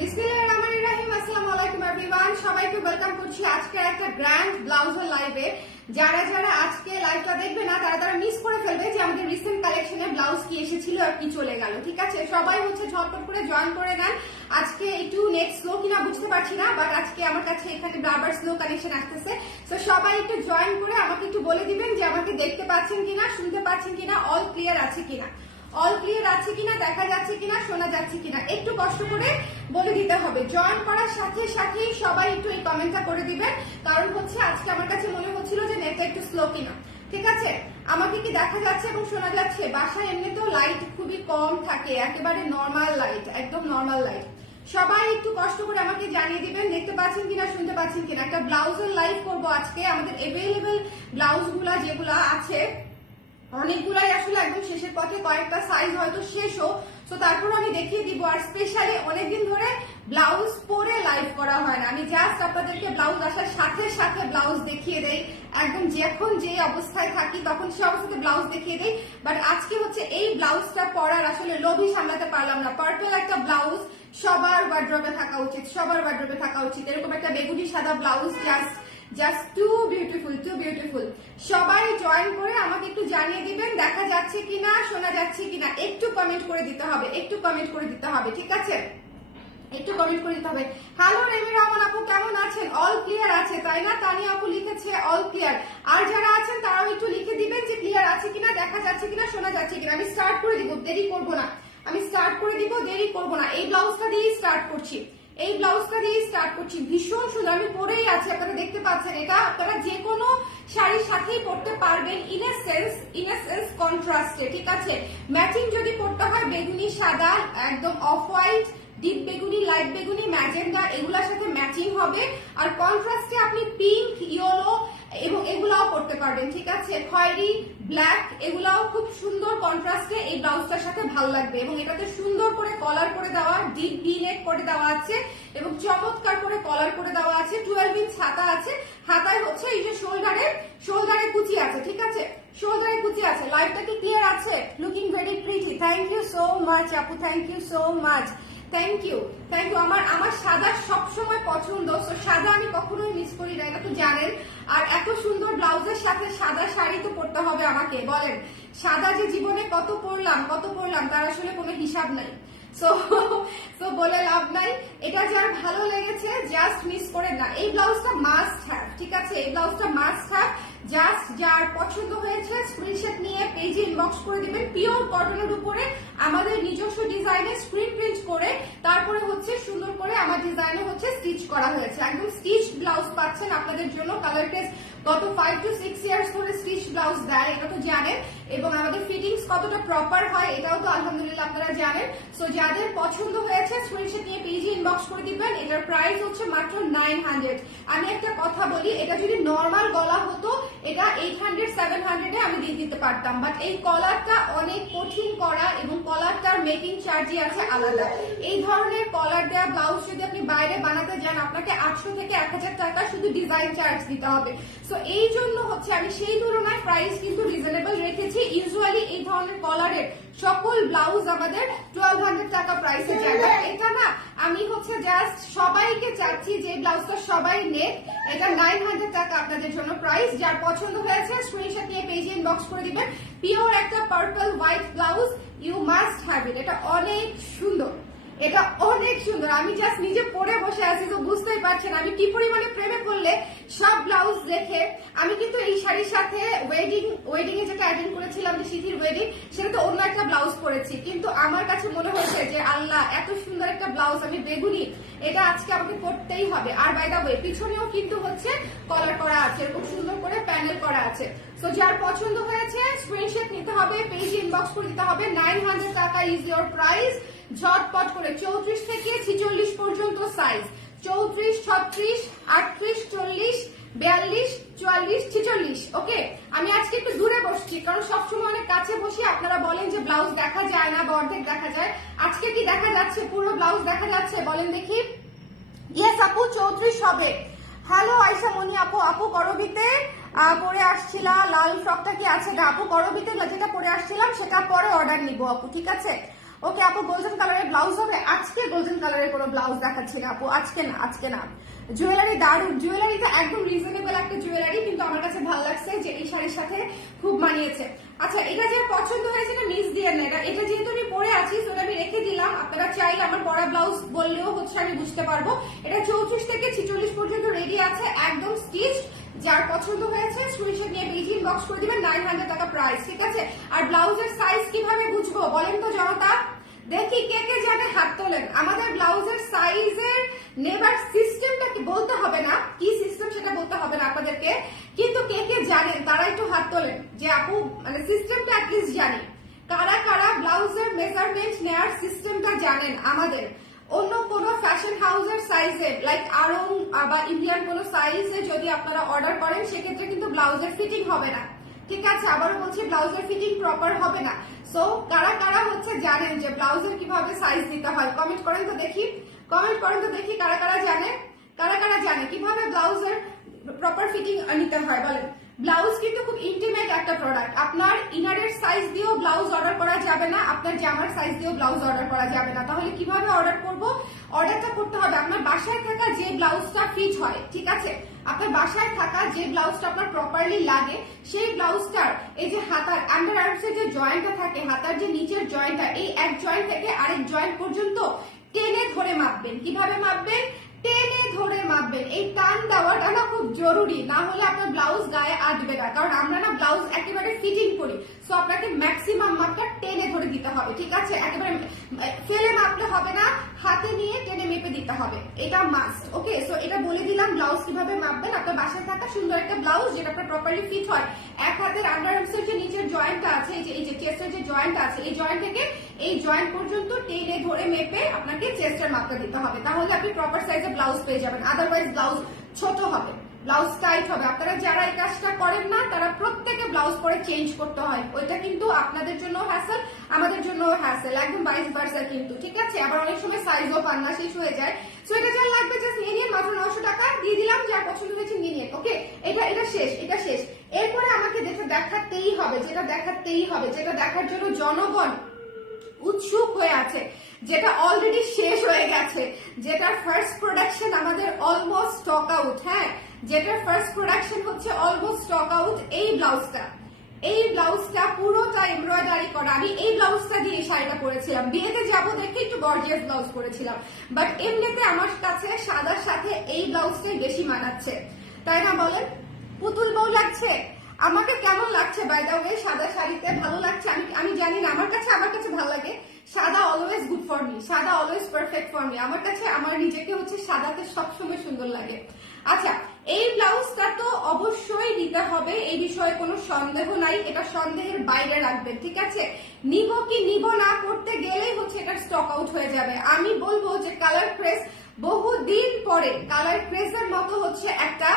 বিসমিল্লাহিররহমানিররহিম। আসসালামু আলাইকুম এভরিওয়ান, সবাইকে ওয়েলকাম করছি আজকে একটা গ্র্যান্ড ব্লাউজের লাইভে। যারা যারা আজকে লাইভটা দেখবে না তারা তারা মিস করে ফেলবে যে আমাদের রিসেন্ট কালেকশনে ব্লাউজ কি এসেছিল আর কি চলে গেল। ঠিক আছে, সবাই হচ্ছে ঝটপট করে জয়েন করে নেন। আজকে একটু নেট স্লো কিনা বুঝতে পারছি না, বাট আজকে আমার কাছে এখানে বারবার স্লো কানেকশন আসতেছে। তো সবাই একটু জয়েন করে আমাকে একটু বলে দিবেন যে আমাকে দেখতে পাচ্ছেন কিনা, শুনতে পাচ্ছেন কিনা, অল ক্লিয়ার আছে কিনা, অল ক্লিয়ার আছে কিনা, দেখা যাচ্ছে কিনা, শোনা যাচ্ছে কিনা, একটু কষ্ট করে বলে দিতে হবে। জয়েন করার সাথে সাথেই সবাই একটু এই কমেন্টটা করে দিবেন, কারণ হচ্ছে আজকে আমার কাছে মনে হচ্ছিল যে নেটটা একটু স্লো কিনা। ঠিক আছে, আমাকে কি দেখা যাচ্ছে এবং শোনা যাচ্ছে? বাসায় এমনিতেও লাইট খুবই কম থাকে, একেবারে নর্মাল লাইট, একদম নর্মাল লাইট। সবাই একটু কষ্ট করে আমাকে জানিয়ে দিবেন দেখতে পাচ্ছেন কিনা, শুনতে পাচ্ছেন কিনা। একটা ব্লাউজের লাইভ করবো আজকে। আমাদের এভেলেবেল ব্লাউজ যেগুলা আছে অনেকগুলাই আসলে একদম শেষের পথে, কয়েকটা সাইজ হয়তো শেষও, তো তারপর আমি দেখিয়ে দিব। আর স্পেশালি অনেকদিন ধরে ব্লাউজ পরে লাইভ করা হয় না, আমি জাস্ট আপনাদেরকে ব্লাউজ আসার সাথে সাথে ব্লাউজ দেখিয়ে দেই, একদম যখন যে অবস্থায় থাকি তখন সে অবস্থাতে ব্লাউজ দেখিয়ে দেই। বাট আজকে হচ্ছে এই ব্লাউজটা পরার আসলে লোভই সামলাতে পারলাম না। পার্পল একটা ব্লাউজ সবার ওয়ার্ড্রবে থাকা উচিত, সবার ওয়ার্ড্রবে থাকা উচিত। এরকম একটা বেগুনি সাদা blouse just too beautiful, too beautiful. সবাই জয়েন করে আমাকে একটু জানিয়ে দিবেন দেখা যাচ্ছে কিনা, শোনা যাচ্ছে কিনা। একটু কমেন্ট করে দিতে হবে, একটু কমেন্ট করে দিতে হবে। ঠিক আছে, একটু কমেন্ট করে দিতে হবে। হ্যালো রেমি রহমান আপু, কেমন আছেন? অল ক্লিয়ার আছে তাই না? তানিয়া আপু লিখেছে অল ক্লিয়ার। আর যারা আছেন তারাও একটু লিখে দিবেন যে ক্লিয়ার আছে কিনা, দেখা যাচ্ছে কিনা, শোনা যাচ্ছে কিনা। আমি স্টার্ট করে দিব, দেরি করবো না। আমি স্টার্ট করে দিব, দেরি করবো না। এই ব্লাউজটা দিয়েই স্টার্ট করছি, এই ব্লাউজটা দিয়ে স্টার্ট করছি। ভীষণ সুন্দর, আমি পরেই আছি, আপনারা দেখতে পাচ্ছেন। এটা আপনারা যে কোনো শাড়ির সাথেই পরতে পারবেন, ইন এ সেন্স কন্ট্রাস্টে। ঠিক আছে, ম্যাচিং যদি পরতে হয় বেগুনি সাদা, একদম অফ হোয়াইট, ডিপ বেগুনি, লাইট বেগুনি, ম্যাজেন্ডা, এগুলোর সাথে ম্যাচিং হবে। আর কন্ট্রাস্টে আপনি পিঙ্ক, ইয়েলো এবং এগুলাও করতে পারবেন। ঠিক আছে, খয়েরি, ব্ল্যাক, এগুলাও খুব সুন্দর কন্ট্রাস্টে এই ব্লাউজটার সাথে ভালো লাগবে। এবং এটাতে সুন্দর করে কলার করে দেওয়া, ডিপ ভি নেক করে দেওয়া আছে এবং চমৎকার করে কলার করে দেওয়া আছে। 12 ইঞ্চ হাতা আছে, হাতায় হচ্ছে এই যে শোল্ডারে কুচি আছে। ঠিক আছে, শোল্ডারে কুচি আছে। লাইভটা কি ক্লিয়ার আছে? Looking very pretty. Thank you so much আপু, thank you so much, thank you, thank you. আমার সাদা সবসময় পছন্দ, তো সাদা আমি কখনোই মিস করি না, এটা তো জানেন। আর এত সুন্দর ব্লাউজের সাথে সাদা শাড়ি তো পরতে হবে আমাকে, বলেন। সাদা যে জীবনে কত পরলাম তার আসলে কোনো হিসাব নাই। সো বলে লাভ নাই। এটা যার ভালো লেগেছে জাস্ট মিস করে না। এই ব্লাউজটা মাস্ট হ্যাভ। ঠিক আছে, এই ব্লাউজটা মাস্ট হ্যাভ। জাস্ট যার পছন্দ হয়েছে স্ক্রিনশট নিয়ে পেজে ইনবক্স করে দিবেন। পিওর কটনের উপরে আমাদের নিজস্ব ডিজাইনে স্ক্রিন প্রিন্ট করে তারপরে হচ্ছে সুন্দর করে আমার ডিজাইনে হচ্ছে স্টিচ করা হয়েছে। একদম স্টিচ ব্লাউজ পাচ্ছেন আপনাদের জন্য। কালার টেস্ট গত 5 to 6 ইয়ার্স ধরে স্টিচ ব্লাউজ দেয়, এটা তো জানেন। এবং আমাদের ফিটিংস কতটা প্রপার হয় এটাও তো আলহামদুলিল্লাহ আপনারা জানেন। সো যাদের পছন্দ হয়েছে স্ক্রিনশট নিয়ে পেজে ইনবক্স করে দিবেন। এটার প্রাইস হচ্ছে মাত্র 900। আমি একটা কথা বলি, এটা যদি নর্মাল গলা হতো এটা 800 700 এ আমি দিয়ে দিতে পারতাম, বাট এই কলারটা অনেক কঠিন করা এবং কলারটার মেকিং চার্জই আছে আলাদা। এই ধরনের কলার দেওয়া ব্লাউজ যদি আপনি বাইরে বানাতে যান আপনাকে 800 থেকে 1000 টাকা শুধু ডিজাইন চার্জ দিতে হবে। সো এই জন্য হচ্ছে আমি সেই তুলনায় প্রাইস কিন্তু রিজনেবল রেখেছি। ইউজুয়ালি এই ধরনের কলারের সকল ব্লাউজ আমাদের 1200 টাকা প্রাইসে যায়। এটা না, আমি হচ্ছে জাস্ট সবাইকে চাচ্ছি যে ব্লাউজটা সবাই নেক। এটা 900 টাকা আপনাদের জন্য প্রাইস। যার পছন্দ হয়েছে স্ক্রিনশট নিয়ে পেজে ইনবক্স করে দিবেন। পিওর একটা purple white blouse, you must have it. এটা অনেক সুন্দর, এটা অনেক সুন্দর। আমি জাস্ট নিজে পরে বসে আছি, তো বুঝতেই পারছেন আমি কি পরিমাণে প্রেমে পড়লে সব ব্লাউজ দেখে। আমি কিন্তু এই শাড়ির সাথে ওয়েডিং এ যেটা অ্যাটেন্ড করেছিলাম, যে সিথির ওয়েডিং, সেটাতে অন্য একটা ব্লাউজ পরেছি, কিন্তু আমার কাছে মনে হয়েছে যে আল্লাহ এত সুন্দর একটা ব্লাউজ, আমি বেগুনি, এটা আজকে আমাকে পরতেই হবে। আর বাই দা ওয়ে পিছনেও কিন্তু হচ্ছে কলার করা আছে, এরকম সুন্দর করে প্যানেল করা আছে। তো যার পছন্দ হয়েছে স্ক্রিনশট নিতে হবে, পেজে ইনবক্স করে দিতে হবে। 900 টাকা ইজ ইয়োর প্রাইস। ঝটপট করে 34 থেকে 46 পর্যন্ত সাইজ, 34, 36, 38, 40, 42, 44, 46। ওকে, আমি আজকে একটু দূরে বসছি কারণ সবসময় অনেক কাছে বসে আপনারা বলেন যে ব্লাউজ দেখা যায় না বা অর্ধেক দেখা যায়। আজকে কি দেখা যাচ্ছে? পুরো ব্লাউজ দেখা যাচ্ছে? বলেন দেখি। ইয়েস আপু, 34 হবে। হ্যালো আয়শা মনি আপু, আপু করবিতে পরে আসছিলাম, লাল ফ্রকটা কি আছে? আপু করবিতে যেটা পরে আসছিলাম সেটা পরে অর্ডার নিব আপু, ঠিক আছে? ওকে আপু, গোল্ডেন কালারের ব্লাউজ হবে? আজকে গোল্ডেন কালারের কোনো ব্লাউজ দেখাচ্ছি না আপু, আজকে না। জুয়েলারি দারুণ, জুয়েলারিটা একদম রিজনেবল একটা জুয়েলারি, কিন্তু আমার কাছে ভালো লাগছে যে এই শাড়ির সাথে খুব মানিয়েছে। আচ্ছা, এটা যে পছন্দ হয়েছে না মিস দিয়ে না, এটা যেহেতু আমি পরে আছি সেটা আমি রেখে দিলাম। আপনারা চাইলে আমার পরা ব্লাউজ বললেও হচ্ছে আমি বুঝতে পারবো। এটা 34 থেকে 46 পর্যন্ত রেডি আছে, একদম স্টিচ। যার পছন্দ হয়েছে স্ক্রিনশট নিয়ে পেজে ইনবক্স করে দিবেন, 900 টাকা প্রাইস, ঠিক আছে? আর ব্লাউজের সাইজ কিভাবে বুঝবো বলেন তো জনতা? দেখি কে কে জানে, হাত তোলেন। আমাদের ব্লাউজের সাইজের নেবার সিস্টেমটা কি বলতে হবে না, কি সিস্টেম সেটা বলতে হবে না আপনাদেরকে, কিন্তু কে কে জানেন তারা একটু হাত তোলেন যে আপু মানে সিস্টেমটা অ্যাটলিস্ট জানি। কারা কারা ব্লাউজের মেজারমেন্ট নেয়ার সিস্টেমটা জানেন আমাদের? অন্য কোনো ফ্যাশন হাউসের সাইজে লাইক আরং বা ইন্ডিয়ান কোনো সাইজে যদি আপনারা অর্ডার করেন সেক্ষেত্রে কিন্তু ব্লাউজের ফিটিং হবে না, ঠিক আছে? আবারও বলছি, ব্লাউজের ফিটিং প্রপার হবে না। সো কারা কারা হচ্ছে জানেন যে ব্লাউজের কিভাবে সাইজ দিতে হয়? কমেন্ট করেন তো দেখি, কমেন্ট করেন তো দেখি কারা কারা জানে, কারা কারা জানে কিভাবে ব্লাউজের প্রপার ফিটিং নিতে হয় বলেন। ব্লাউজ কিন্তু খুব ইন্টিমেট একটা প্রোডাক্ট। আপনার ইনারের সাইজ দিয়েও ব্লাউজ অর্ডার করা যাবে না, আপনার জামার সাইজ দিয়েও ব্লাউজ অর্ডার করা যাবে না। তাহলে কিভাবে অর্ডার করব? অর্ডারটা করতে হবে আপনার বাসায় থাকা যে ব্লাউজটা ফিট হয়, ঠিক আছে? আপনার বাসায় থাকা যে ব্লাউজটা আপনার প্রপারলি লাগে সেই ব্লাউজটার এই যে হাতার আন্ডার আর্মসের যে জয়েন্টটা থাকে, হাতার যে নিচের জয়েন্টটা, এই এক জয়েন্ট থেকে আরেক জয়েন্ট পর্যন্ত টেনে ধরে মাপবেন। কিভাবে মাপবেন? টেনে ধরে মাপবেন। এই টান দেওয়াটা না খুব জরুরি, না হলে আপনার ব্লাউজ গায়ে আটবে না, কারণ আমরা না ব্লাউজ একেবারে ফিটিং করি। সো আপনাকে ম্যাক্সিমাম মাপটা টেনে ধরে দিতে হবে, ঠিক আছে? একেবারে ফেলে মাপলে হবে না, হাতে নিয়ে টেনে মেপে দিতে হবে, এটা মাস্ট। ওকে, সো এটা বলে দিলাম ব্লাউজ কিভাবে মাপবেন। আপনার বাসায় থাকা সুন্দর একটা ব্লাউজ যেটা আপনার প্রপারলি ফিট হয়, এক হাতের আন্ডার আর্মসের যে নিচের জয়েন্টটা আছে, এই যে চেস্টের যে জয়েন্ট আছে, এই জয়েন্ট থেকে এই জয়েন্ট পর্যন্ত টেনে ধরে মেপে আপনাকে চেস্টের মাপটা দিতে হবে, তাহলে আপনি প্রপার সাইজে ব্লাউজ পেয়ে যাবেন। আদারওয়াইজ ব্লাউজ ছোট হবে, ব্লাউজ টাইট হবে। আপনারা যারা এই কাজটা করেন না তারা প্রত্যেকে ব্লাউজ পরে চেঞ্জ করতে হয়, ওইটা কিন্তু আপনাদের জন্য হ্যাসেল, আমাদের জন্য হ্যাসেল, একদম ভাইস ভার্সা কিন্তু, ঠিক আছে? আবার অনেক সময় সাইজও পান না, শেষ হয়ে যায়। সো এটা যা লাগবে জাস্ট নিয়ে নিন, মাত্র 900 টাকা দিয়ে দিলাম, যার পছন্দ হয়েছে নিয়ে নিন। ওকে, এটা শেষ, এটা শেষ। এরপরে আমাকে যেটা দেখাতেই হবে, যেটা দেখাতেই হবে, যেটা দেখার জন্য জনগণ উৎসুক হয়ে আছে, যেটা অলরেডি শেষ হয়ে গেছে, যেটার ফার্স্ট প্রোডাকশন আমাদের অলমোস্ট স্টক আউট। হ্যাঁ, যেটার ফার্স্ট প্রোডাকশন হচ্ছে অলমোস্ট স্টক আউট। এই ব্লাউজটা, এই ব্লাউজটা পুরোটা এমব্রয়ডারি করা। আমি এই ব্লাউজটা দিয়ে শাড়িটা পরেছিলাম, বিয়েতে যাবো দেখে একটু গর্জিয়াস ব্লাউজ পরেছিলাম, বাট এমনিতে আমার কাছে সাদার সাথে এই ব্লাউজটাই বেশি মানাচ্ছে, তাই না বলেন? পুতুল বউ লাগছে। আমাকে কেমন লাগছে বাই দ্য ওয়ে সাদা শাড়িতে? ভালো লাগছে? আমি জানি না, আমার কাছে ভালো লাগে। সাদা অলওয়েজ গুড ফর মি, সাদা অলওয়েজ পারফেক্ট ফর মি। আমার কাছে আমার নিজেকে হচ্ছে সাদাতে সবসময় সুন্দর লাগে। আচ্ছা, এই ব্লাউজটা তো অবশ্যই নিতে হবে, এই বিষয়ে কোনো সন্দেহ নাই, এটা সন্দেহের বাইরে রাখবেন, ঠিক আছে? নিব কি নিব না করতে গেলেই হচ্ছে এটা স্টক আউট হয়ে যাবে। আমি বলবো যে কালার ক্রেজ বহুদিন পরে কালার ক্রেজের মতো হচ্ছে একটা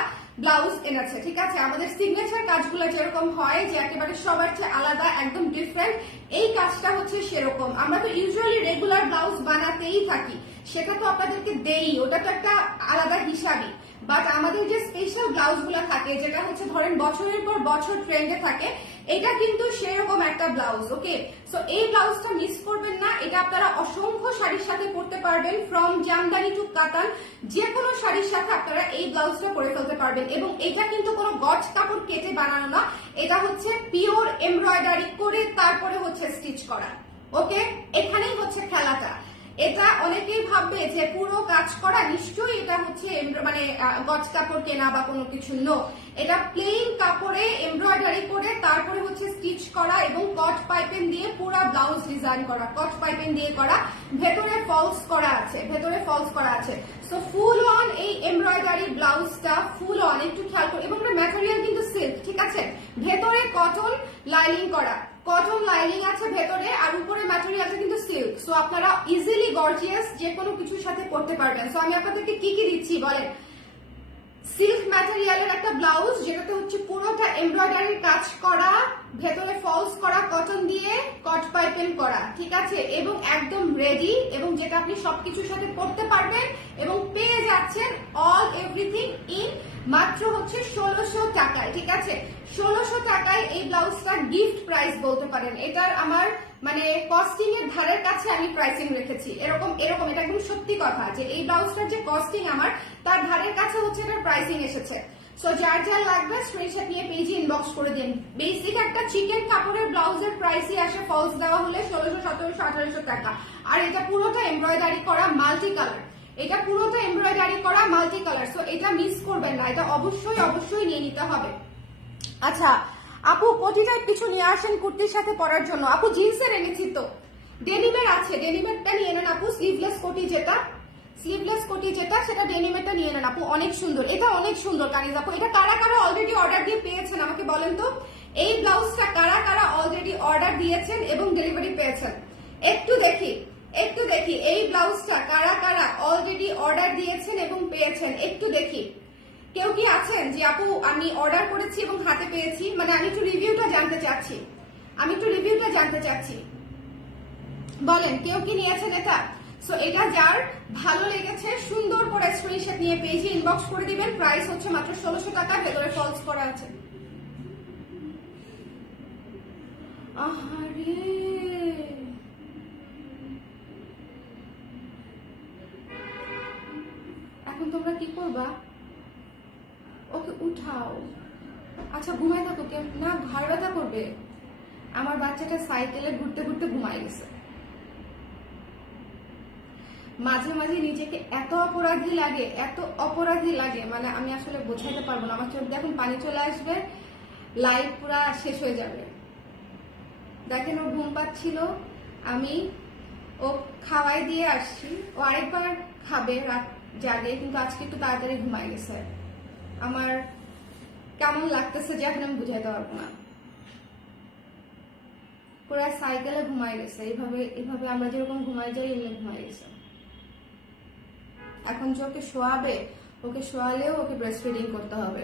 ব্লাউজ এনেছে, ঠিক আছে? আমাদের সিগনেচার কাজগুলো যেরকম হয় যে একেবারে সবার চেয়ে আলাদা, একদম ডিফারেন্ট, এই কাজটা হচ্ছে সেরকম। আমরা তো ইউজুয়ালি রেগুলার ব্লাউজ বানাতেই থাকি, সেটা তো আপনাদেরকে দেই, ওটা তো একটা আলাদা হিসাবই। বাট আমাদের যে স্পেশাল ব্লাউজ গুলা থাকে, যেটা হচ্ছে ধরেন বছরের পর বছর ট্রেন্ডে থাকে, এটা কিন্তু সেরকম একটা ব্লাউজ। ওকে, সো এই ব্লাউজটা মিস করবেন না। এটা আপনারা অসংখ্য শাড়ির সাথে পরতে পারবেন, ফ্রম জামদানি টু কাতান, যে কোনো শাড়ির সাথে আপনারা এই ব্লাউজটা পরে ফেলতে পারবেন। এবং এটা কিন্তু কোনো গজ কাপড় কেটে বানানো না, এটা হচ্ছে পিওর এমব্রয়ডারি করে তারপরে হচ্ছে স্টিচ করা। ওকে, এখানেই হচ্ছে খেলাটা। এটা অনেকেই ভাববে যে পুরো কাজ করা, নিশ্চয়ই এটা হচ্ছে মানে গজ কাপড় কেনা বা কোনো কিছু। নো, এটা প্লেন কাপড়ে এমব্রয়ডারি করে তারপরে হচ্ছে স্টিচ করা এবং কট পাইপেন দিয়ে পুরো ব্লাউজ ডিজাইন করা, কট পাইপেন দিয়ে করা, ভেতরে ফলস করা আছে, ভেতরে ফলস করা আছে। সো ফুল অন এই এমব্রয়ডারি ব্লাউজটা ফুল অন, একটু খেয়াল করুন। এবং ম্যাটেরিয়াল কিন্তু সিল্ক, ঠিক আছে? ভেতরে কটন লাইনিং করা, কটন লাইনিং আছে ভেতরে, আর উপরে ম্যাটেরিয়ালটা কিন্তু সিল্ক। সো আপনারা ইজিলি গর্জিয়াস যে কোনো কিছুর সাথে পরতে পারবেন। সো আমি আপনাদেরকে কি কি দিচ্ছি বলেন। সিল্ক ম্যাটেরিয়ালের একটা ব্লাউজ, যেটাতে হচ্ছে পুরোটা এমব্রয়ডারির কাজ করা, ভেতরে ফলস করা কটন দিয়ে, কট পাইপেন করা, ঠিক আছে? এবং একদম রেডি, এবং যেটা আপনি সবকিছুর সাথে পরতে পারবেন এবং পেয়ে যাচ্ছেন অল এভরিথিং ইন মাত্র হচ্ছে 1600 টাকায়, ঠিক আছে? 1600 টাকায় এই ব্লাউজটা গিফট প্রাইস বলতে পারেন। এটার আমার মানে কস্টিং এর ধারের কাছে আমি প্রাইসিং রেখেছি, এরকম এরকম এটা একদম সত্যি কথা যে এই ব্লাউজটার যে কস্টিং আমার তার ধারের কাছে হচ্ছে এটার প্রাইসিং এসেছে। সো যার যার লাগবে স্ক্রিনশট নিয়ে পেজে ইনবক্স করে দিন। বেসিক একটা চিকেন কাপড়ের ব্লাউজের প্রাইসই আসে ফলস দেওয়া হলে 1600, 1700, 1800 টাকা। আর এটা পুরোটা এমব্রয়ডারি করা মাল্টি কালার, এটা পুরোটা এমব্রয়ডারি করা মাল্টি কালার। সো এটা মিস করবেন না, এটা অবশ্যই অবশ্যই নিয়ে নিতে হবে। আচ্ছা আপু কোটি টাইপ কিছু নিয়ে আসেন কুর্তির সাথে পরার জন্য। আপু জিন্সের এনেছি তো, ডেনিমের আছে, ডেনিমেরটা নিয়ে নেন আপু। স্লিভলেস কোটি যেটা, স্লিভলেস কোটি যেটা সেটা ডেনিমেরটা নিয়ে নেন আপু, অনেক সুন্দর, এটা অনেক সুন্দর কানিজ আপু। এটা কারা কারা অলরেডি অর্ডার দিয়ে পেয়েছেন আমাকে বলেন তো, এই ব্লাউজটা কারা কারা অলরেডি অর্ডার দিয়েছেন এবং ডেলিভারি পেয়েছেন? একটু দেখি একটু দেখি এই ব্লাউজটা কারা কারা অলরেডি অর্ডার দিয়েছেন এবং পেয়েছেন, একটু দেখি। কেউ কি আছেন যে আপু আমি অর্ডার করেছি এবং হাতে পেয়েছি? মানে আমি একটু রিভিউটা জানতে চাচ্ছি, আমি একটু রিভিউটা জানতে চাচ্ছি, বলেন কেউ কি নিয়েছেন এটা? সো এটা যার ভালো লেগেছে সুন্দর করে স্ক্রিনশট নিয়ে পেজে ইনবক্স করে দিবেন। প্রাইস হচ্ছে মাত্র 1600 টাকা, ভেতরে ফলস করা আছে। আহারে এখন তোমরা কি করবা? ওকে উঠাও। আচ্ছা ঘুমাই থাকো, কেউ না ঘাড় ব্যথা করবে। আমার বাচ্চাটা সাইকেলে ঘুরতে ঘুরতে ঘুমাই গেছে। মাঝে মাঝে নিজেকে এত অপরাধী লাগে, এত অপরাধী লাগে, মানে আমি আসলে বোঝাতে পারবো না। আমার চোখ দিয়ে এখন পানি চলে আসবে, লাইফ পুরা শেষ হয়ে যাবে। দেখেন ও ঘুম পাচ্ছিল, আমি ও খাওয়াই দিয়ে আসছি, ও আরেকবার খাবে রাত জাগে, কিন্তু আজকে একটু তাড়াতাড়ি ঘুমাই গেছে। আমার কেমন লাগতেছে যে এখন আমি বুঝাইতে পারবো না। পুরা সাইকেলে ঘুমাই গেছে, এইভাবে এইভাবে আমরা যেরকম ঘুমাই যাই এমনি ঘুমাই গেছে। এখন যে ওকে শোয়াবে, ওকে শোয়ালেও ওকে ব্রেস্ট ফিডিং করতে হবে,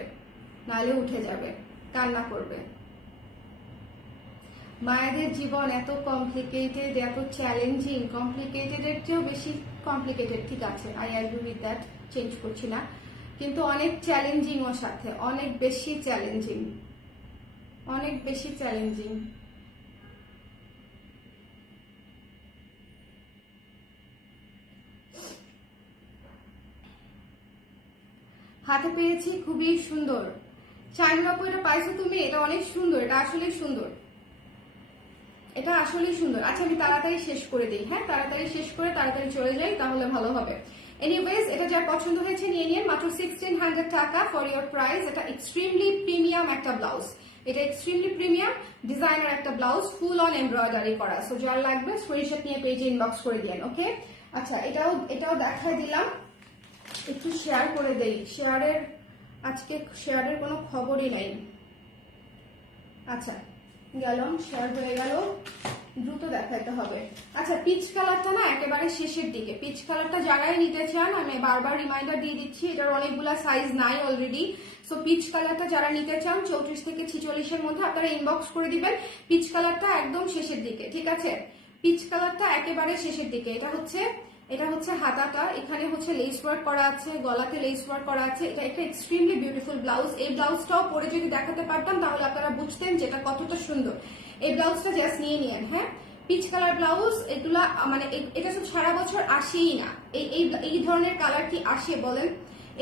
নাহলে উঠে যাবে, কান্না করবে। মায়েদের জীবন এত কমপ্লিকেটেড, এত চ্যালেঞ্জিং, কমপ্লিকেটেড এর চেয়েও বেশি কমপ্লিকেটেড, ঠিক আছে, I agree with that, change করছি না, কিন্তু অনেক চ্যালেঞ্জিং ওর সাথে, অনেক বেশি চ্যালেঞ্জিং, অনেক বেশি চ্যালেঞ্জিং। হাতে পেয়েছি, খুবই সুন্দর। চাইনা আপু এটা পাইছো তুমি? এটা অনেক সুন্দর, এটা আসলে সুন্দর, এটা আসলে সুন্দর। আচ্ছা আমি তাড়াতাড়ি শেষ করে দিই, হ্যাঁ তাড়াতাড়ি শেষ করে তাড়াতাড়ি চলে যাই, তাহলে ভালো হবে। এনিওয়েজ এটা যার পছন্দ হয়েছে নিয়ে নিন, মাত্র 1600 টাকা ফর ইয়োর প্রাইস। এটা এক্সট্রিমলি প্রিমিয়াম একটা ব্লাউজ, এটা এক্সট্রিমলি প্রিমিয়াম ডিজাইনার একটা ব্লাউজ, ফুল অন এমব্রয়ডারি করা। সো যার লাগবে স্ক্রিনশট নিয়ে পেজে ইনবক্স করে দিন, ওকে? আচ্ছা এটাও দেখাই দিলাম, একটু শেয়ার করে দেই। শেয়ারের আজকে শেয়ারের কোনো খবরই নাই। আচ্ছা গেলাম, শেয়ার হয়ে গেল, দ্রুত দেখাইতে হবে। আচ্ছা পিচ কালারটা না একেবারে শেষের দিকে, পিচ কালারটা যারাই নিতে চান আমি বারবার রিমাইন্ডার দিয়ে দিচ্ছি, এটার অনেকগুলা সাইজ নাই অলরেডি। সো পিচ কালারটা যারা নিতে চান 34 থেকে 46-এর মধ্যে আপনারা ইনবক্স করে দিবেন। পিচ কালারটা একদম শেষের দিকে, ঠিক আছে, পিচ কালারটা একেবারে শেষের দিকে। এটা হচ্ছে হাতাটা, এখানে হচ্ছে লেস ওয়ার্ক করা আছে, গলাতে লেস ওয়ার্ক করা আছে। এটা একটা এক্সট্রিমলি বিউটিফুল ব্লাউজ। এই ব্লাউজটাও পরে যদি দেখাতে পারতাম তাহলে আপনারা বুঝতেন যেটা কতটা সুন্দর। এই ব্লাউজটা জাস্ট নিয়ে নিয়েন, হ্যাঁ পিচ কালার ব্লাউজ। এগুলা মানে এটা সব সারা বছর আসেই না, এই ধরনের কালার কি আসে বলেন?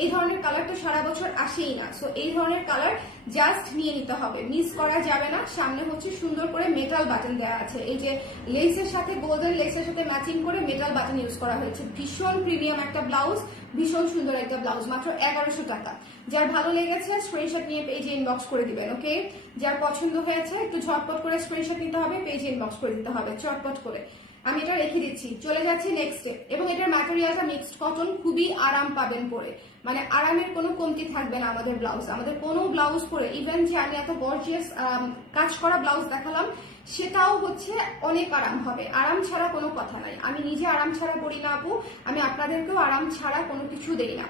এই ধরনের কালার তো সারা বছর আসেই না। সো এই ধরনের কালার জাস্ট নিয়ে নিতে হবে, মিস করা যাবে না। সামনে হচ্ছে সুন্দর করে মেটাল বাটন দেওয়া আছে, এই যে লেসের সাথে গোল্ডেন লেসের সাথে ম্যাচিং করে মেটাল বাটন ইউজ করা হয়েছে। ভীষণ প্রিমিয়াম একটা ব্লাউজ, ভীষণ সুন্দর একটা ব্লাউজ, মাত্র 1100 টাকা। যার ভালো লেগেছে স্ক্রিনশট নিয়ে পেজে ইনবক্স করে দিবেন, ওকে? যার পছন্দ হয়েছে একটু ঝটপট করে স্ক্রিনশট নিতে হবে, পেজে ইনবক্স করে দিতে হবে চটপট করে। আমি এটা রেখে দিচ্ছি, চলে যাচ্ছি নেক্সটে। এবং এটার ম্যাটেরিয়ালটা মিক্সড কটন, খুবই আরাম পাবেন পরে, মানে আরামের কোনো কমতি থাকবে না আমাদের ব্লাউজ। আমাদের কোনো ব্লাউজ পরে, ইভেন যে আমি এত গর্জিয়াস কাজ করা ব্লাউজ দেখালাম সেটাও হচ্ছে অনেক আরাম হবে, আরাম ছাড়া কোনো কথা নাই। আমি নিজে আরাম ছাড়া পরি না আপু, আমি আপনাদেরকেও আরাম ছাড়া কোনো কিছু দেই না।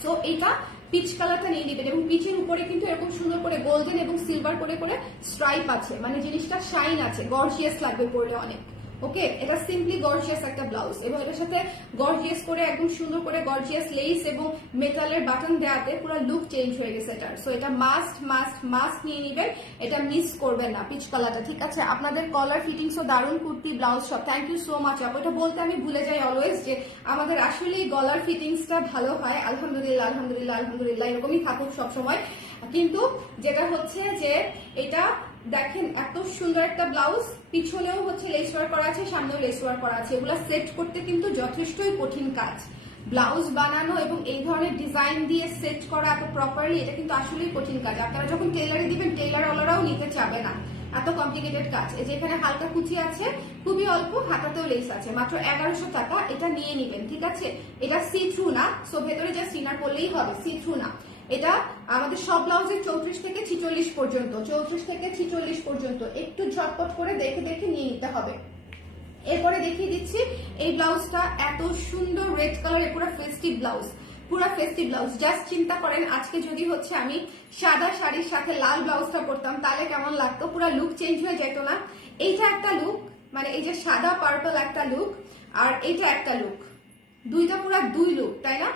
সো এটা পিচ কালারটা নিয়ে নিবেন, এবং পিচের উপরে কিন্তু এরকম সুন্দর করে গোল্ডেন এবং সিলভার করে করে স্ট্রাইপ আছে, মানে জিনিসটা শাইন আছে, গর্জিয়াস লাগবে পরলে অনেক, ওকে, এটা সিম্পলি গর্জিয়াস একটা ব্লাউজ এবং এটার সাথে গর্জিয়াস করে একদম সুন্দর করে গর্জিয়াস লেস এবং মেটালের বাটন দেওয়াতে পুরো লুক চেঞ্জ হয়ে গেছে এটার। সো এটা মাস্ট মাস্ট মাস্ট নিয়ে নিবেন, এটা মিস করবেন না পিচ কালারটা। ঠিক আছে, আপনাদের কলার ফিটিংসও দারুণ, কুর্তি ব্লাউজ সব। থ্যাংক ইউ সো মাচ আপু। এটা বলতে আমি ভুলে যাই অলওয়েজ যে আমাদের আসলে গলার ফিটিংসটা ভালো হয়, আলহামদুলিল্লাহ আলহামদুলিল্লাহ আলহামদুলিল্লাহ, এরকমই থাকুক সবসময়। কিন্তু যেটা হচ্ছে যে এটা দেখেন এত সুন্দর একটা ব্লাউজ, পিছনেও হচ্ছে লেস ওয়ার্ক করা আছে, সামনেও লেস ওয়ার্ক করা আছে। এগুলো সেট করতে কিন্তু যথেষ্টই কঠিন কাজ। ব্লাউজ বানানো এবং এই ধরনের ডিজাইন দিয়ে সেট করা এত প্রপারলি, এটা কিন্তু আসলেই কঠিন কাজ। আপনারা যখন টেলারে দিবেন, টেলার ওলারাও নিতে চাবে না, এত কমপ্লিকেটেড কাজ। এই যে এখানে হালকা কুচি আছে, খুবই অল্প, হাতাতেও লেস আছে, মাত্র 1100 টাকা। এটা নিয়ে নিবেন, ঠিক আছে। এটা সি থ্রু না, সো ভেতরে জাস্ট ইনার করলেই হবে, সি থ্রু না। এটা আমাদের সব ব্লাউজে 34 থেকে 46 পর্যন্ত, 34 থেকে 46 পর্যন্ত। একটু ঝটপট করে দেখে দেখে নিয়ে নিতে হবে। এরপরে দেখিয়ে দিচ্ছি এই ব্লাউজটা, এত সুন্দর রেড কালারের পুরো ফেস্টিভ ব্লাউজ, পুরো ফেস্টিভ ব্লাউজ। জাস্ট চিন্তা করেন আজকে যদি হচ্ছে আমি সাদা শাড়ির সাথে লাল ব্লাউজটা করতাম তাহলে কেমন লাগতো, পুরো লুক চেঞ্জ হয়ে যেত না? এইটা একটা লুক, মানে এই যে সাদা পার্পল একটা লুক, আর এইটা একটা লুক, দুইটা পুরো দুই লুক, তাই না?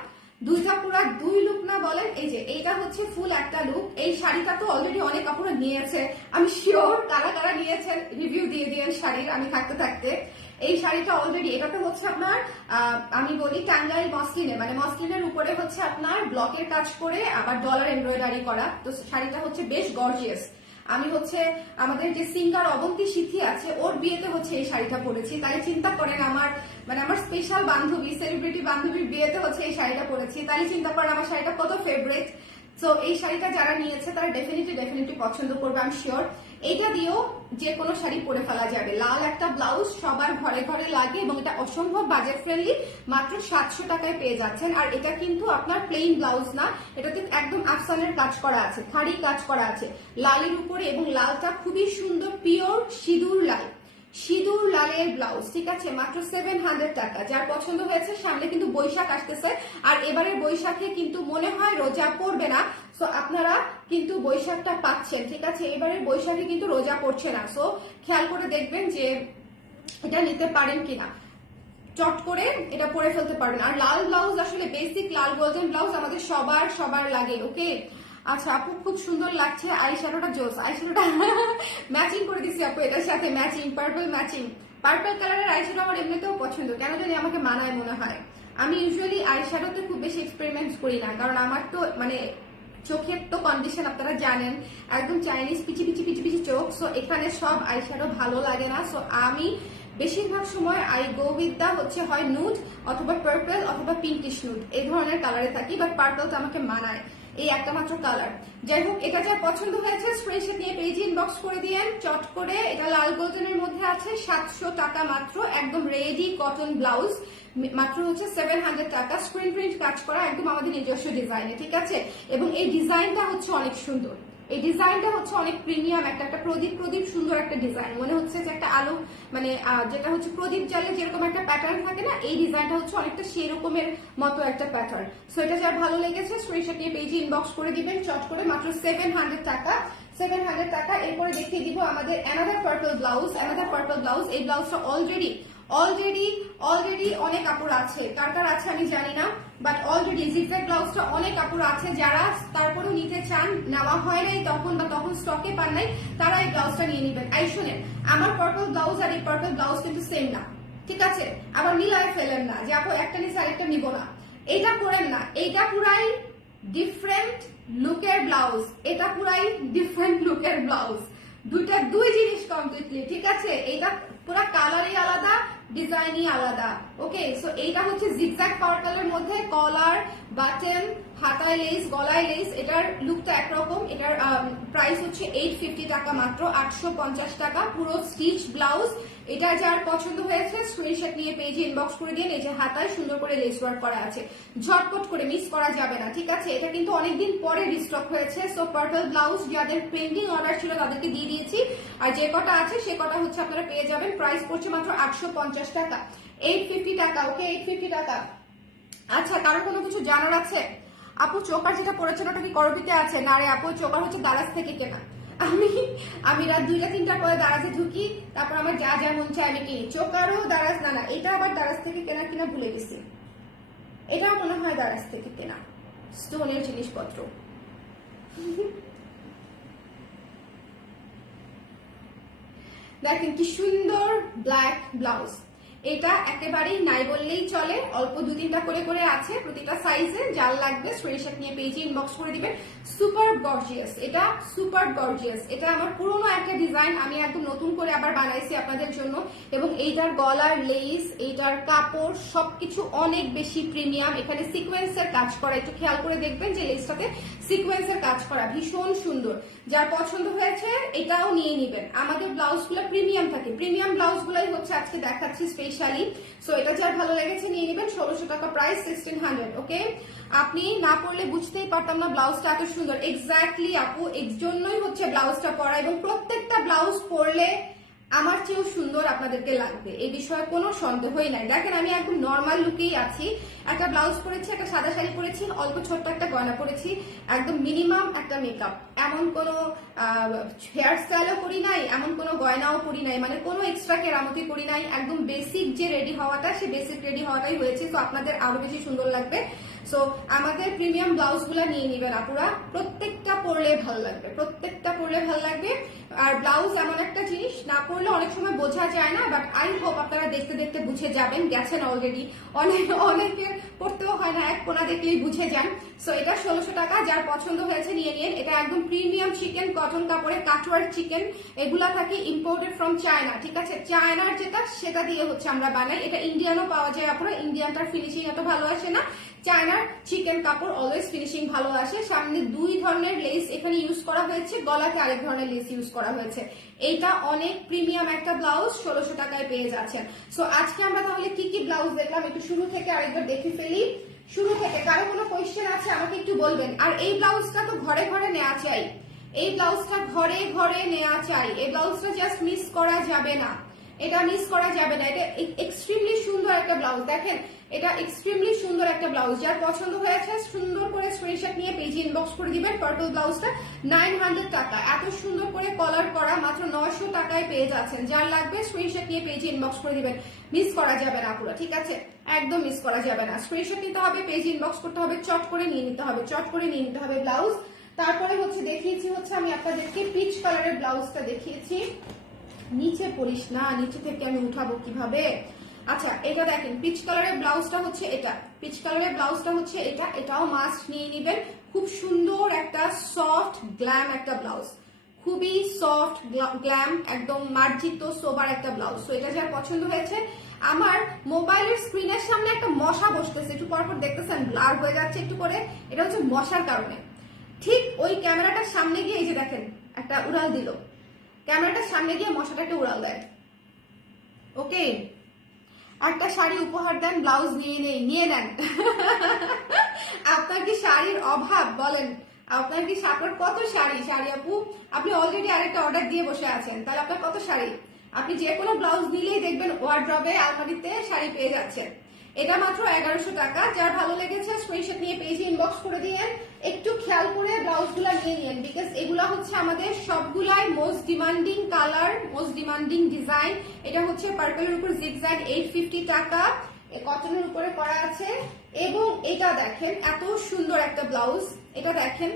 দুইটা পুরো দুই লুক না বলেন? এই যে এইটা হচ্ছে ফুল একটা লুক। এই শাড়িটা তো অলরেডি অনেক আপুরা নিয়েছে, আমি শিওর কারা কারা নিয়েছেন রিভিউ দিয়ে দিয়েন শাড়ির আমি থাকতে থাকতে। এই শাড়িটা অলরেডি, এটাতে হচ্ছে আপনার আমি বলি টাঙ্গাইল মসলিনে, মানে মসলিনের উপরে হচ্ছে আপনার ব্লকের কাজ করে আবার ডলার এমব্রয়ডারি করা। তো শাড়িটা হচ্ছে বেশ গর্জিয়াস। আমি হচ্ছে আমাদের যে সিঙ্গার অবন্তী সিথি আছে, ওর বিয়েতে হচ্ছে এই শাড়িটা পরেছি। তাই চিন্তা করেন আমার মানে আমার স্পেশাল বান্ধবী, সেলিব্রিটি বান্ধবীর বিয়েতে হচ্ছে এই শাড়িটা পরেছি। তাই চিন্তা করেন আমার শাড়িটা কত ফেভারিট। সো এই শাড়িটা যারা নিয়েছে তারা ডেফিনেটলি পছন্দ করবে, আমি শিওর। এইটা দিয়েও যে কোনো শাড়ি পরে ফেলা যাবে। লাল একটা ব্লাউজ সবার ঘরে ঘরে লাগে এবং এটা অসম্ভব বাজেট ফ্রেন্ডলি, মাত্র 700 টাকায় পেয়ে যাচ্ছেন। আর এটা কিন্তু আপনার প্লেন ব্লাউজ না, এটাতে একদম আফসানের কাজ করা আছে, খাড়ি কাজ করা আছে লালের উপরে, এবং লালটা খুবই সুন্দর পিওর সিঁদুর লাল, সিঁদুর লালের ব্লাউজ। ঠিক আছে, মাত্র 700 টাকা। যার পছন্দ হয়েছে, সামনে কিন্তু বৈশাখ আসতেছে, আর এবারের বৈশাখে কিন্তু মনে হয় রোজা পড়বে না। সো আপনারা কিন্তু বৈশাখটা পাচ্ছেন, ঠিক আছে। এবারের বৈশাখে কিন্তু রোজা পড়ছে না, সো খেয়াল করে দেখবেন যে এটা নিতে পারেন কিনা, চট করে এটা পরে ফেলতে পারবেন। আর লাল ব্লাউজ আসলে বেসিক লাল গোল্ডেন ব্লাউজ আমাদের সবার লাগে, ওকে। আচ্ছা আপু খুব সুন্দর লাগছে, আইশ্যাডোটা জোস, আইশ্যাডোটা ম্যাচিং করে দিচ্ছি আপু, এটার সাথে ম্যাচিং, পার্পল ম্যাচিং। পার্পল কালারের আইশ্যাডো আমার এমনিতেও পছন্দ, কেন জানি আমাকে মানায় মনে হয়। আমি ইউজুয়ালি আইশ্যাডোতে খুব বেশি এক্সপেরিমেন্ট করি না, কারণ আমার তো মানে চোখের তো কন্ডিশন আপনারা জানেন, একদম চাইনিজ পিচি পিচি পিচি পিচি চোখ। সো এখানে সব আইশ্যাডো ভালো লাগে না। সো আমি বেশিরভাগ সময় আই গো উইথ দা হচ্ছে হয় নুড অথবা পার্পল অথবা পিঙ্কিশ নুড, এই ধরনের কালারে থাকি। বাট পার্পলটা আমাকে মানায়, এই একটা মাত্র কালার। যাই হোক, এটা যার পছন্দ হয়েছে স্ক্রিনশট নিয়ে পেজে ইনবক্স করে দিয়েন চট করে। এটা লাল গোল্ডেনের মধ্যে আছে, 700 টাকা মাত্র, একদম রেডি কটন ব্লাউজ, মাত্র হচ্ছে 700 টাকা। স্ক্রিন প্রিন্ট কাজ করা, একদম আমাদের নিজস্ব ডিজাইনে, ঠিক আছে। এবং এই ডিজাইনটা হচ্ছে অনেক সুন্দর, এই ডিজাইনটা হচ্ছে অনেক প্রিমিয়াম, একটা প্রদীপ সুন্দর একটা ডিজাইন, মনে হচ্ছে যে একটা আলো, মানে যেটা হচ্ছে প্রদীপ জ্বালে যেরকম একটা প্যাটার্ন থাকে না, এই ডিজাইনটা হচ্ছে অনেকটা সেই রকমের মতো একটা প্যাটার্ন। সো এটা যার ভালো লেগেছে স্ক্রিনশট নিয়ে পেজে ইনবক্স করে দিবেন চট করে, মাত্র 700 টাকা, 700 টাকা। এরপরে দেখিয়ে দিব আমাদের another purple blouse, another purple blouse. এই ব্লাউজটা অলরেডি অনেক কাপড় আছে, কার কার আছে আমি জানি না, বাট অলরেডি জিগজ্যাগ ব্লাউজটা অনেক কাপড় আছে। যারা তারপরেও নিতে চান, নেওয়া হয় নাই তখন স্টকে পান নাই, তারা এই ব্লাউজটা নিয়ে নিবেন। এই শোনেন, আমার পার্পল ব্লাউজ আর এই পার্পল ব্লাউজ কিন্তু সেম না, ঠিক আছে। আবার মিলায় ফেলেন না যে আপু একটা নিচে আরেকটা নিব না, এইটা করেন না। এইটা পুরাই ডিফারেন্ট লুকের ব্লাউজ, এটা পুরাই ডিফারেন্ট লুকের ব্লাউজ, দুই জিনিস কমপ্লিটলি, ঠিক আছে। এইটা পুরা কালারই আলাদা, ডিজাইনই আলাদা, ওকে। সো এইটা হচ্ছে জিগজ্যাগ পার্পলের মধ্যে কলার, বাটন, হাতায় লেস, গলায় লেস, এটার লুকটা একরকম। এটার প্রাইস হচ্ছে 850 টাকা মাত্র, 850 টাকা পুরো স্টিচ ব্লাউজ। এটা যার পছন্দ হয়েছে স্ক্রিনশট নিয়ে পেজে ইনবক্স করে দিন। এই যে হাতায় সুন্দর করে লেস ওয়ার্ক করা আছে, ঝটপট করে মিস করা যাবে না, ঠিক আছে। এটা কিন্তু অনেকদিন পরে রিস্টক হয়েছে। সো পার্পল ব্লাউজ যাদের পেন্ডিং অর্ডার ছিল তাদেরকে দিয়ে দিয়েছি, আর যে কটা আছে সে কটা হচ্ছে আপনারা পেয়ে যাবেন। প্রাইস পড়ছে মাত্র 850 টাকা, 850 টাকা, ওকে, 850 টাকা। আচ্ছা, কারো কোনো কিছু জানার আছে? আপু চোকার যেটা পড়েছেন ওটা কি করবিতে আছে? না রে আপু, চোকার হচ্ছে দারাজ থেকে কেনা, আমি আমি রাত 2টা 3টার পরে দারাজে ঢুকি, তারপর আমার যা যা মন চায় আমি কিনি। চোকারও দারাজ, না এটা আবার দারাজ থেকে কেনা কিনা ভুলে গেছি, এটাও মনে হয় দারাজ থেকে কেনা, স্টোনের জিনিসপত্র। দেখেন কি সুন্দর ব্ল্যাক ব্লাউজ, এটা একেবারেই নাই বললেই চলে। অল্প 2-3টা করে করে আছে প্রতিটা সাইজে, যার লাগবে স্ক্রিনশট নিয়ে পেজে ইনবক্স করে দিবেন। সুপার গর্জিয়াস, এটা সুপার গর্জিয়াস। এটা আমার পুরোনো একটা ডিজাইন, আমি একদম নতুন করে আবার বানাইছি আপনাদের জন্য। এবং এইটার গলার লেস, এইটার কাপড় সবকিছু অনেক বেশি প্রিমিয়াম। এখানে সিকোয়েন্সের কাজ করা, একটু খেয়াল করে দেখবেন যে লেসটাতে সিকোয়েন্সের কাজ করা, ভীষণ সুন্দর। যার পছন্দ হয়েছে এটাও নিয়ে নিবেন। আমাদের ব্লাউজগুলো প্রিমিয়াম থাকে, প্রিমিয়াম ব্লাউজগুলোই হচ্ছে আজকে দেখাচ্ছি স্পেশালি। সো এটা যার ভালো লেগেছে নিয়ে নিবেন। 1600 টাকা প্রাইস, 1600। ওকে, আপনি না পরলে বুঝতেই পারতাম না ব্লাউজটা এত সুন্দর। এক্স্যাক্টলি আপু, এর জন্যই হচ্ছে ব্লাউজটা পরা, এবং প্রত্যেকটা ব্লাউজ পরলে আমার চেয়েও সুন্দর আপনাদেরকে লাগবে, এই বিষয়ে কোনো সন্দেহই নাই। দেখেন আমি একদম নর্মাল লুকেই আছি, একটা ব্লাউজ পরেছি, একটা সাদা শাড়ি পরেছি, অল্প ছোট্ট একটা গয়না পরেছি, একদম মিনিমাম একটা মেকআপ, এমন কোনো হেয়ার স্টাইলও করি নাই, এমন কোনো গয়নাও করি নাই, মানে কোনো এক্সট্রা কেরামতি করি নাই। একদম বেসিক যে রেডি হওয়াটা, সে বেসিক রেডি হওয়াটাই হয়েছে। তো আপনাদের আরো বেশি সুন্দর লাগবে। সো আমাদের প্রিমিয়াম ব্লাউজ গুলা নিয়ে নিবেন আপুরা, প্রত্যেকটা পরলে ভালো লাগবে, প্রত্যেকটা পরলে ভালো লাগবে। আর ব্লাউজ এমন একটা জিনিস, না পরলে অনেক সময় বোঝা যায় না, বাট আই হোপ আপনারা দেখতে দেখতে বুঝে যাবেন, গেছেন অলরেডি। অনেকে পড়তেও হয় না, এক কোনা দেখলেই বুঝে যান। সো এটা 1600 টাকা, যার পছন্দ হয়েছে নিয়ে নিন। এটা একদম প্রিমিয়াম চিকেন, কটন কাপড়ে কাটওয়ার্ক চিকেন, এগুলা থাকে ইম্পোর্টেড ফ্রম চায়না, ঠিক আছে? চায়নার যেটা সেটা দিয়ে হচ্ছে আমরা বানাই। এটা ইন্ডিয়ানও পাওয়া যায় আপনারা, ইন্ডিয়ানটার ফিনিশিং এত ভালো আসে না, চায়নার চিকেন কাপড় অলওয়েজ ফিনিশিং ভালো আসে। সামনে 2 ধরনের লেস এখানে ইউজ করা হয়েছে, গলাতে আরেক ধরনের লেস ইউজ করা হয়েছে। এইটা অনেক প্রিমিয়াম একটা ব্লাউজ, 1600 টাকায় পেয়ে যাচ্ছেন। সো আজকে আমরা তাহলে কি কি ব্লাউজ দেখলাম একটু শুরু থেকে আরেকবার দেখে ফেলি। শুরু থেকে কারো কোনো কোয়েশ্চেন আছে আমাকে একটু বলবেন। আর এই ব্লাউজটা তো ঘরে ঘরে নেওয়া চাই, এই ব্লাউজটা ঘরে ঘরে নেওয়া চাই, এই ব্লাউজটা জাস্ট মিস করা যাবে না, এটা মিস করা যাবে না। এটা এক্সট্রিমলি সুন্দর একটা ব্লাউজ, দেখেন এটা এক্সট্রিমলি সুন্দর একটা ব্লাউজ। যার পছন্দ হয়েছে সুন্দর করে স্ক্রিনশট নিয়ে পেজে ইনবক্স করে দিবেন। পার্পল ব্লাউজটা 900 টাকা, এত সুন্দর করে কলার করা, মাত্র 900 টাকায় পেয়ে যাচ্ছেন। যার লাগবে স্ক্রিনশট নিয়ে পেজে ইনবক্স করে দিবেন, মিস করা যাবে না পুরো, ঠিক আছে? একদম মিস করা যাবে না। স্ক্রিনশট নিতে হবে, পেজে ইনবক্স করতে হবে, চট করে নিয়ে নিতে হবে, চট করে নিয়ে নিতে হবে ব্লাউজ। তারপরে হচ্ছে দেখিয়েছি হচ্ছে আমি আপনাদেরকে পিচ কালারের ব্লাউজটা দেখিয়েছি। নিচে পড়িস না, নিচে থেকে আমি উঠাবো কিভাবে? আচ্ছা, এটা দেখেন পিচ কালারের ব্লাউজটা হচ্ছে এটা, পিচ কালারের ব্লাউজটা হচ্ছে এটা, এটাও মাস্ট নিয়ে নিবেন। খুব সুন্দর একটা সফট গ্ল্যাম একটা ব্লাউজ, খুবই সফট গ্ল্যাম, একদম মার্জিত সোবার একটা ব্লাউজ। তো এটা যার পছন্দ হয়েছে, আমার মোবাইলের স্ক্রিনের সামনে একটা মশা বসতেছে, একটু পরপর দেখতেছেন ব্লার হয়ে যাচ্ছে একটু করে, এটা হচ্ছে মশার কারণে। ঠিক ওই ক্যামেরাটার সামনে গিয়ে এই যে দেখেন একটা উড়াল দিল, ক্যামেরাটার সামনে গিয়ে মশাটা একটা উড়াল দেয়। ওকে, একটা শাড়ি উপহার দেন, ব্লাউজ নিয়ে নেন। আপনার কি শাড়ির অভাব বলেন? আপনার কি আপনার কত শাড়ি আপু? আপনি অলরেডি আরেকটা অর্ডার দিয়ে বসে আছেন, তাহলে আপনার কত শাড়ি? আপনি যে কোনো ব্লাউজ নিলেই দেখবেন ওয়ার্ড্রবে আলমারিতে শাড়ি পেয়ে যাচ্ছেন। এটা মাত্র 1100 টাকা। যার ভালো লেগেছে স্ক্রিনশট নিয়ে পেজে ইনবক্স করে দিয়েন। একটু খেয়াল করে ব্লাউজগুলো নিয়ে নিন, বিকজ এগুলা হচ্ছে আমাদের সবগুলাই most demanding colour, most demanding design. এটা হচ্ছে পার্পলের উপর জিগজ্যাগ, 850 টাকা, কটনের উপরে করা আছে। এবং এটা দেখেন এত সুন্দর একটা ব্লাউজ, এটা দেখেন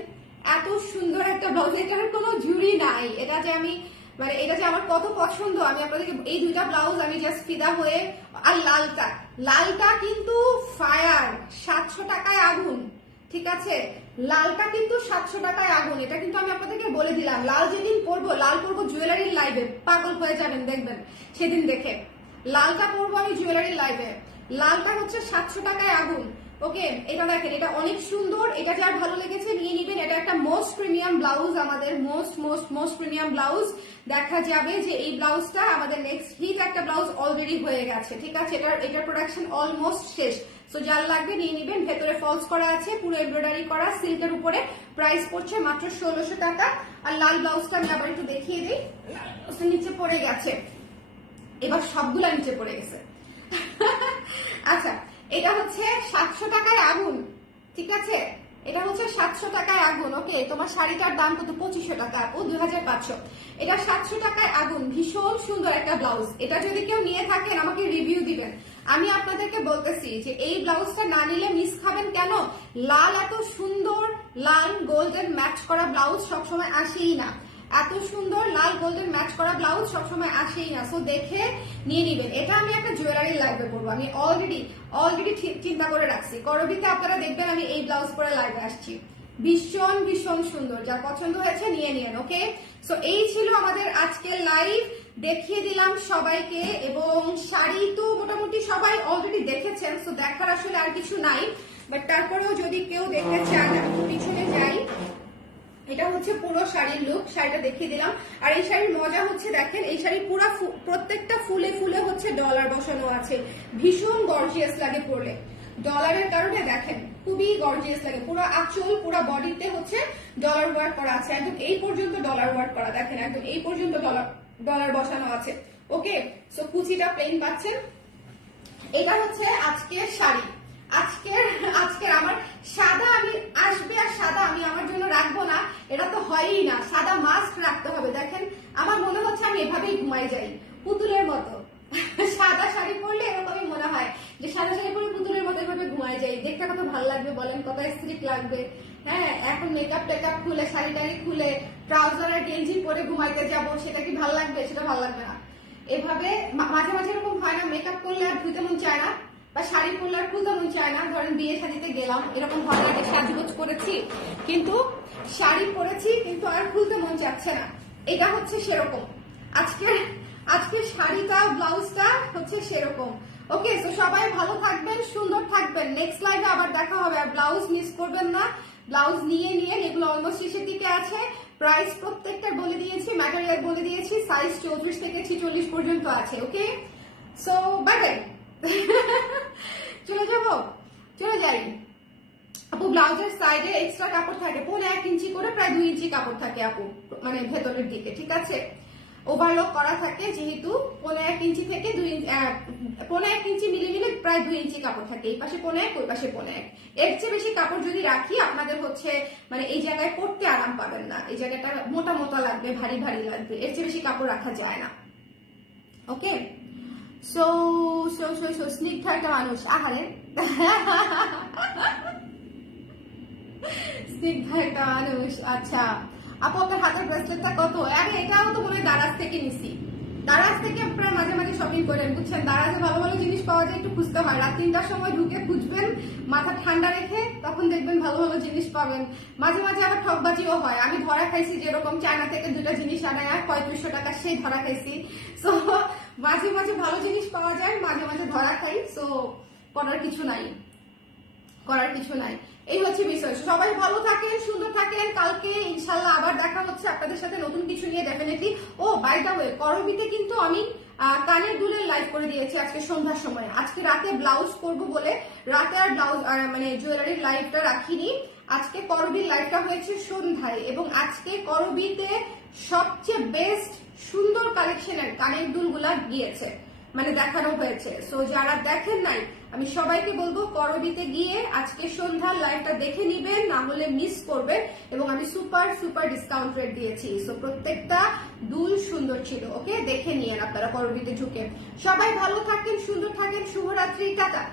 এত সুন্দর একটা ব্লাউজ, এটার কোনো ঝুড়ি নাই। এটা যে আমি মানে এটা যে আমার কত পছন্দ, আমি আপনাদেরকে এই 2টা ব্লাউজ আমি জাস্ট ফিদা হয়ে। আর লালটা কিন্তু ফায়ার, 700 টাকায় আগুন, ঠিক আছে? লালটা কিন্তু 700 টাকায় আগুন, এটা কিন্তু আমি আপনাদেরকে বলে দিলাম। লাল যেদিন পরবো, লাল পরবো জুয়েলারির লাইভে, পাগল হয়ে যাবেন দেখবেন সেদিন দেখে। লালটা পরবো আমি জুয়েলারির লাইভে, লালটা হচ্ছে 700 টাকায় আগুন। ওকে, এটা দেখেন এটা অনেক সুন্দর, এটা যার ভালো লেগেছে নিয়ে নিবেন। এটা একটা মোস্ট প্রিমিয়াম ব্লাউজ, আমাদের মোস্ট প্রিমিয়াম ব্লাউজ। দেখা যাবে যে এই ব্লাউজটা আমাদের নেক্সট হিট একটা ব্লাউজ অলরেডি হয়ে গেছে, ঠিক আছে? এটার প্রোডাকশন অলমোস্ট শেষ। সো যার লাগবে নিয়ে নিবেন। ভেতরে ফলস করা আছে, পুরো এমব্রয়ডারি করা, সিল্কের উপরে। প্রাইস পড়ছে মাত্র 1600 টাকা। আর লাল ব্লাউজটা আমি আবার একটু দেখিয়ে দিই, নিচে পড়ে গেছে, এবার সবগুলা নিচে পড়ে গেছে। আচ্ছা, এটা হচ্ছে 700 টাকায় আগুন, ঠিক আছে? এটা হচ্ছে 700 টাকায় আগুন। ওকে, তোমার শাড়িটার দাম কত? 2500 টাকা ও 2500। এটা 700 টাকায় আগুন, ভীষণ সুন্দর একটা ব্লাউজ। এটা যদি কেউ নিয়ে থাকেন আমাকে রিভিউ দিবেন। আমি আপনাদেরকে বলতেছি যে এই ব্লাউজটা না নিলে মিস খাবেন। কেন? লাল এত সুন্দর লাল গোল্ডেন ম্যাচ করা ব্লাউজ সবসময় আসেই না। এত সুন্দর লাল গোল্ডেন ম্যাচ করা ব্লাউজ সবসময় আসেই না। সো দেখে নিয়ে নিবেন। এটা আমি একটা জুয়েলারি লাইভে করবো। আমি অলরেডি চিন্তা করে রাখছি। করবিতে আপনারা দেখবেন আমি এই ব্লাউজ পরে লাইভে আসছি। ভীষণ ভীষণ সুন্দর। যার পছন্দ হয়েছে নিয়ে নিন। ওকে, সো এই ছিল আমাদের আজকের লাইভ। দেখিয়ে দিলাম সবাইকে, এবং শাড়ি তো মোটামুটি সবাই অলরেডি দেখেছেন। সো দেখার আসলে আর কিছু নাই, বাট তারপরেও যদি কেউ দেখতে চান আমি পিছনে যাই। এটা হচ্ছে পুরো শাড়ির লুক, শাড়িটা দেখিয়ে দিলাম। আর এই শাড়ির মজা হচ্ছে দেখেন, এই শাড়ি পুরো প্রত্যেকটা ফুলে ফুলে হচ্ছে ডলার বসানো আছে। ভীষণ গর্জিয়াস লাগে পরলে, ডলারের কারণে দেখেন খুবই গর্জিয়াস লাগে। পুরো আঁচল পুরো বডিতে হচ্ছে ডলার ওয়ার্ক করা আছে, একদম এই পর্যন্ত ডলার ওয়ার্ক করা, দেখেন একদম এই পর্যন্ত ডলার বসানো আছে। ওকে, সো কুচিটা প্লেন পাচ্ছেন। এটা হচ্ছে আজকের শাড়ি। আজকের আমার সাদা আমি আসবে, আর সাদা আমি আমার জন্য রাখবো না, এটা তো হয়ই না। সাদা মাস্ক রাখতে হবে। দেখেন আমার মনে হচ্ছে আমি এভাবেই ঘুমাই যাই পুতুলের মতো। সাদা শাড়ি পরলে এরকমই মনে হয় যে সাদা শাড়ি পরে পুতুলের মতো এভাবে ঘুমাই যাই। দেখতে কত ভালো লাগবে বলেন, কত স্থির লাগবে। হ্যাঁ, এখন মেকআপ টেকআপ খুলে শাড়ি টাড়ি খুলে ট্রাউজার আর গেঞ্জি পরে ঘুমাইতে যাব, সেটা কি ভালো লাগবে? সেটা ভালো লাগবে না। এভাবে মাঝে মাঝে এরকম হয় না, মেকআপ করলে আর ধুতে মন চায় না, বা শাড়ি পরলে আর খুলতে মন চায় না। ধরেন বিয়ে শাড়িতে গেলাম, এরকম হয় না যে সাজগোজ করেছি কিন্তু শাড়ি পরেছি কিন্তু আর খুলতে মন চাচ্ছে না। এটা হচ্ছে সেরকম। আজকের শাড়িটা ব্লাউজটা হচ্ছে সেরকম। ওকে, তো সবাই ভালো থাকবেন, সুন্দর থাকবেন। নেক্সট লাইভে আবার দেখা হবে। আর ব্লাউজ মিস করবেন না, ব্লাউজ নিয়ে এগুলো অলমোস্ট শেষের দিকে আছে। প্রাইস প্রত্যেকটা বলে দিয়েছি, ম্যাটেরিয়াল বলে দিয়েছি, সাইজ 34 থেকে 46 পর্যন্ত আছে। ওকে, সো বাই বাই। চলে যাই। আপু ব্লাউজের সাইডে এক্সট্রা কাপড় থাকে, 1.5 ইঞ্চি করে প্রায় 2 ইঞ্চি কাপড় থাকে আপু, মানে ভেতরের দিকে, ঠিক আছে? ওভারলক করা থাকে যেহেতু 1.5 ইঞ্চি থেকে 1.5 ইঞ্চি মিলে প্রায় 2 ইঞ্চি কাপড় থাকে। এই পাশে 1.5, ওই পাশে 1.5। এর চেয়ে বেশি কাপড় যদি রাখি আপনাদের হচ্ছে মানে এই জায়গায় পড়তে আরাম পাবেন না, এই জায়গাটা মোটা মোটা লাগবে, ভারী ভারী লাগবে। এর চেয়ে বেশি কাপড় রাখা যায় না। ওকে, সো স্নিগ্ধা একটা মানুষ, আহারে স্নিগ্ধা একটা মানুষ। আচ্ছা আপু আপনার হাতের ব্রেসলেটটা কত? আরে এটাও তো মনে হয় দারাজ থেকে নিছি। দারাজ থেকে আপনারা মাঝে মাঝে শপিং করেন, বুঝছেন? দারাজে ভালো ভালো জিনিস পাওয়া যায়, একটু খুঁজতে হয়। রাত 3টার সময় ঢুকে খুঁজবেন, মাথা ঠান্ডা রেখে, তখন দেখবেন ভালো ভালো জিনিস পাবেন। মাঝে মাঝে আবার ঠকবাজিও হয়। আমি ধরা খাইছি, যেরকম চায়না থেকে 2টা জিনিস আনায় 3500 টাকা, সেই ধরা খাইছি। সো মাঝে মাঝে ভালো জিনিস পাওয়া যায়, মাঝে মাঝে ধরা খাই। সো করার কিছু নাই। এই হচ্ছে বিষয়। সবাই ভালো থাকেন, সুন্দর থাকেন। কালকে ইনশাল্লাহ আবার দেখা হচ্ছে আপনাদের সাথে নতুন কিছু নিয়ে, ডেফিনেটলি। ও বাই দ্য ওয়ে, করবিতে কিন্তু আমি কানের দুলের লাইভ করে দিয়েছি আজকে সন্ধ্যার সময়। আজকে রাতে ব্লাউজ করব বলে রাতে আর ব্লাউজ মানে জুয়েলারির লাইভটা রাখিনি। আজকে করবির লাইভটা হয়েছে সন্ধ্যায়, এবং আজকে করবিতে সবচেয়ে বেস্ট সুন্দর কালেকশনের কানের দুলগুলা গিয়েছে, মানে দেখানো হয়েছে। সো যারা দেখেন নাই, আমি সবাইকে বলবো করবিতে গিয়ে আজকে সন্ধ্যার লাইভটা দেখে নিবেন, না হলে মিস করবেন। এবং আমি সুপার ডিসকাউন্ট রেট দিয়েছি। সো প্রত্যেকটা দুল সুন্দর ছিল। ওকে, দেখে নিয়েন আপনারা করবিতে ঢুকে। সবাই ভালো থাকেন, সুন্দর থাকেন। শুভরাত্রি, টাটা।